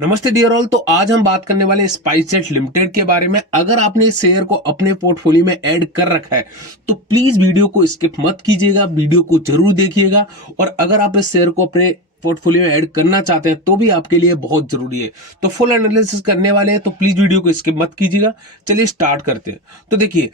नमस्ते dear all. तो आज हम बात करने वाले स्पाइसजेट लिमिटेड के बारे में। अगर आपने इस शेयर को अपने पोर्टफोलियो में ऐड कर रखा है तो प्लीज वीडियो को स्किप मत कीजिएगा, वीडियो को जरूर देखिएगा। और अगर आप इस शेयर को अपने पोर्टफोलियो में ऐड करना चाहते हैं तो भी आपके लिए बहुत जरूरी है। तो फुल एनालिसिस करने वाले हैं, तो प्लीज वीडियो को स्किप मत कीजिएगा। चलिए स्टार्ट करते हैं। तो देखिए,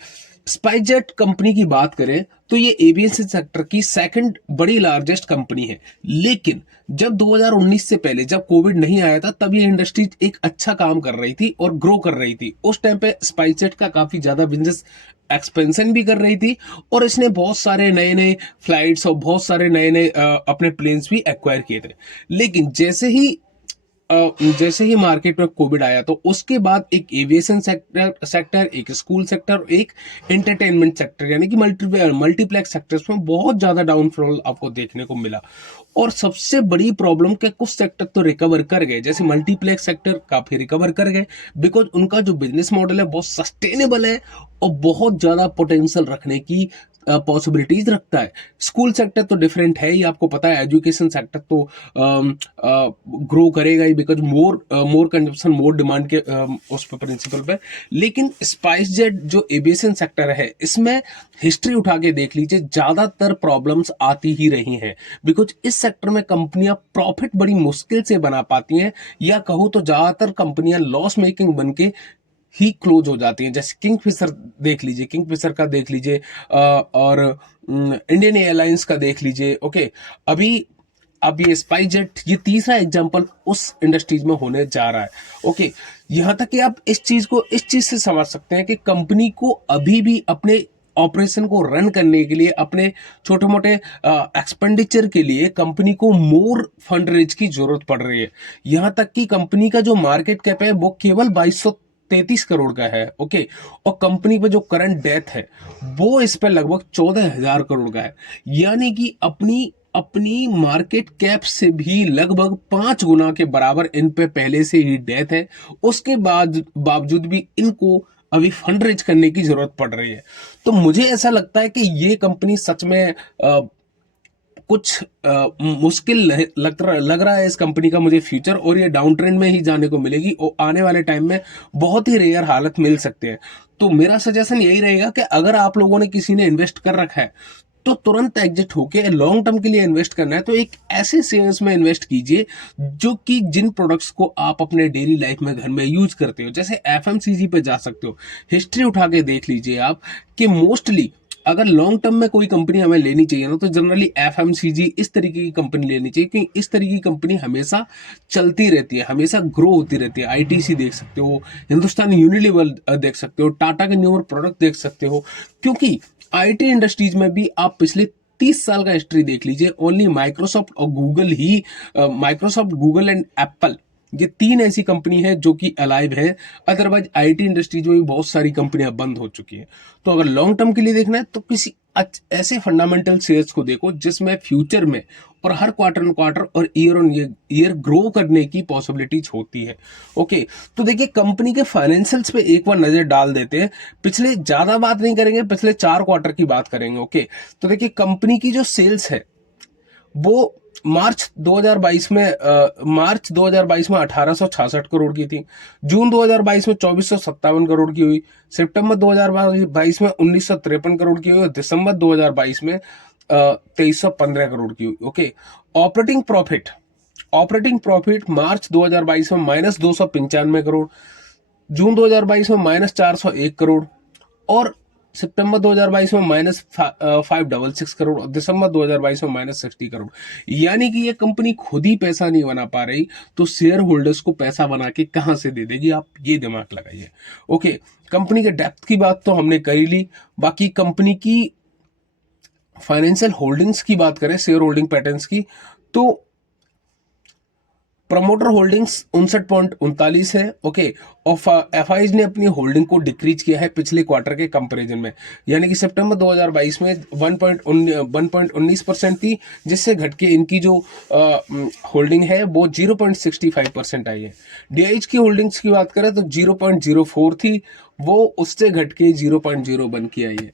स्पाइसजेट कंपनी की बात करें तो ये एविएशन सेक्टर की सेकंड बड़ी लार्जेस्ट कंपनी है। लेकिन जब 2019 से पहले, जब कोविड नहीं आया था, तब ये इंडस्ट्री एक अच्छा काम कर रही थी और ग्रो कर रही थी। उस टाइम पे स्पाइसजेट का काफी ज्यादा बिजनेस एक्सपेंशन भी कर रही थी और इसने बहुत सारे नए नए फ्लाइट्स और बहुत सारे नए नए अपने प्लेन्स भी एक्वायर किए थे। लेकिन जैसे ही मार्केट में कोविड आया तो उसके बाद एक एविएशन सेक्टर, एक स्कूल सेक्टर, एक एंटरटेनमेंट सेक्टर यानी कि मल्टीप्लेक्स सेक्टर्स में बहुत ज्यादा डाउनफॉल आपको देखने को मिला। और सबसे बड़ी प्रॉब्लम के कुछ सेक्टर तो रिकवर कर गए, जैसे मल्टीप्लेक्स सेक्टर काफी रिकवर कर गए, बिकॉज उनका जो बिजनेस मॉडल है बहुत सस्टेनेबल है और बहुत ज्यादा पोटेंशियल रखने की पॉसिबिलिटीज रखता है। स्कूल सेक्टर तो डिफरेंट है ही, आपको पता है। एजुकेशन सेक्टर तो ग्रो करेगा ही, because more consumption more demand के उस पर प्रिंसिपल पे। लेकिन स्पाइसजेट जो एविएशन सेक्टर है, इसमें हिस्ट्री उठा के देख लीजिए, ज्यादातर प्रॉब्लम्स आती ही रही हैं। बिकॉज इस सेक्टर में कंपनियां प्रॉफिट बड़ी मुश्किल से बना पाती हैं, या कहूँ तो ज्यादातर कंपनियां लॉस मेकिंग बन के ही क्लोज हो जाती हैं। जैसे किंगफिशर देख लीजिए, किंगफिशर का देख लीजिए, और इंडियन एयरलाइंस का देख लीजिए। ओके, अभी अब ये स्पाइसजेट, ये तीसरा एग्जांपल उस इंडस्ट्रीज में होने जा रहा है। ओके, यहां तक कि आप इस चीज से समझ सकते हैं कि कंपनी को अभी भी अपने ऑपरेशन को रन करने के लिए, अपने छोटे मोटे एक्सपेंडिचर के लिए कंपनी को मोर फंड रेज की जरूरत पड़ रही है। यहां तक कि कंपनी का जो मार्केट कैप है वो केवल 2233 करोड़ का है। ओके, और कंपनी पे जो करंट डेथ है वो इस पे लगभग 14,000 करोड़ का है। यानी कि अपनी अपनी मार्केट कैप से भी लगभग 5 गुना के बराबर इन पे पहले से ही डेथ है। उसके बाद बावजूद भी इनको अभी फंड रेज करने की जरूरत पड़ रही है। तो मुझे ऐसा लगता है कि ये कंपनी सच में कुछ मुश्किल लग रहा है इस कंपनी का मुझे फ्यूचर, और ये डाउन ट्रेंड में ही जाने को मिलेगी और आने वाले टाइम में बहुत ही रेयर हालत मिल सकते हैं। तो मेरा सजेशन यही रहेगा कि अगर आप लोगों ने, किसी ने इन्वेस्ट कर रखा है, तो तुरंत एग्जिट होके लॉन्ग टर्म के लिए इन्वेस्ट करना है तो एक ऐसे शेयर्स में इन्वेस्ट कीजिए जो कि जिन प्रोडक्ट्स को आप अपने डेली लाइफ में घर में यूज करते हो। जैसे एफएमसीजी पे जा सकते हो, हिस्ट्री उठा के देख लीजिए आप कि मोस्टली अगर लॉन्ग टर्म में कोई कंपनी हमें लेनी चाहिए ना, तो जनरली एफएमसीजी इस तरीके की कंपनी लेनी चाहिए, क्योंकि इस तरीके की कंपनी हमेशा चलती रहती है, हमेशा ग्रो होती रहती है। आईटीसी देख सकते हो, हिंदुस्तान यूनिलीवर देख सकते हो, टाटा के न्यूअर प्रोडक्ट देख सकते हो। क्योंकि आईटी इंडस्ट्रीज में भी आप पिछले 30 साल का हिस्ट्री देख लीजिए, ओनली माइक्रोसॉफ्ट और Google he, Microsoft, Google and Apple, ये तीन ऐसी कंपनी है जो कि अलाइव है। अदरवाइज आईटी इंडस्ट्रीज में भी बहुत सारी कंपनियां बंद हो चुकी हैं। तो अगर लॉन्ग टर्म के लिए देखना है तो किसी ऐसे फंडामेंटल शेयर्स को देखो जिसमें फ्यूचर में और हर क्वार्टर और ईयर ऑन ईयर ग्रो करने की पॉसिबिलिटीज होती है। ओके, तो देखिए कंपनी के फाइनेंशियल्स पे एक बार नजर डाल देते हैं। पिछले, ज्यादा बात नहीं करेंगे, पिछले 4 क्वार्टर की बात करेंगे। ओके, तो देखिए कंपनी की जो सेल्स है वो मार्च 2022 में 1866 करोड़ की थी, जून 2022 में 2457 करोड़ की हुई, सितंबर 2022 में 1953 करोड़ की हुई, और दिसंबर 2022 में 2315 करोड़ की हुई। ओके, ऑपरेटिंग प्रॉफिट मार्च 2022 में -295 करोड़, जून 2022 में -401 करोड़, और सितंबर 2022 में -566 करोड़, और दिसंबर 2022 में -60 करोड़। यानी कि ये कंपनी खुद ही पैसा नहीं बना पा रही तो शेयर होल्डर्स को पैसा बना के कहां से दे देगी, आप ये दिमाग लगाइए। ओके, कंपनी के डेप्थ की बात तो हमने कर ही ली। बाकी कंपनी की फाइनेंशियल होल्डिंग्स की बात करें, शेयर होल्डिंग पैटर्न्स की, तो प्रमोटर होल्डिंग्स 59.39 है। ओके, और एफआईज ने अपनी होल्डिंग को डिक्रीज किया है पिछले क्वार्टर के कंपैरिजन में। यानी कि सितंबर 2022 में 1.19% थी, जिससे घट के इनकी जो होल्डिंग है वो 0.65% आई है। डीआईएच की होल्डिंग्स की बात करें तो 0.04 थी, वो उससे घट के 0.01 की आई है।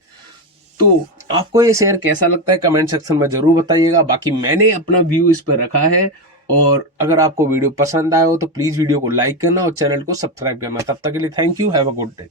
तो आपको ये शेयर कैसा लगता है कमेंट सेक्शन में जरूर बताइएगा। बाकी मैंने अपना व्यू इस पर रखा है और अगर आपको वीडियो पसंद आया हो तो प्लीज़ वीडियो को लाइक करना और चैनल को सब्सक्राइब करना। तब तक के लिए thank you, have a good day.